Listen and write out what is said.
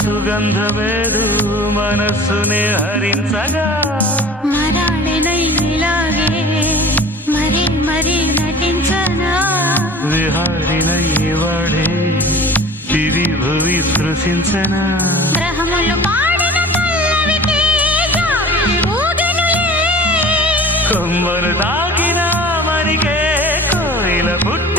సుగంధమేదు మనస్సునే హరించగా మరాళనై ఇలాగే మరీ మరీ నటించనా విహారినై వాడే దివి భువి స్పృశించనా గ్రహములు పాడిన పల్లవికి జాబిలి ఊగెనులే కొమ్మలు తాకిన మరికే కోయిల పుట్ట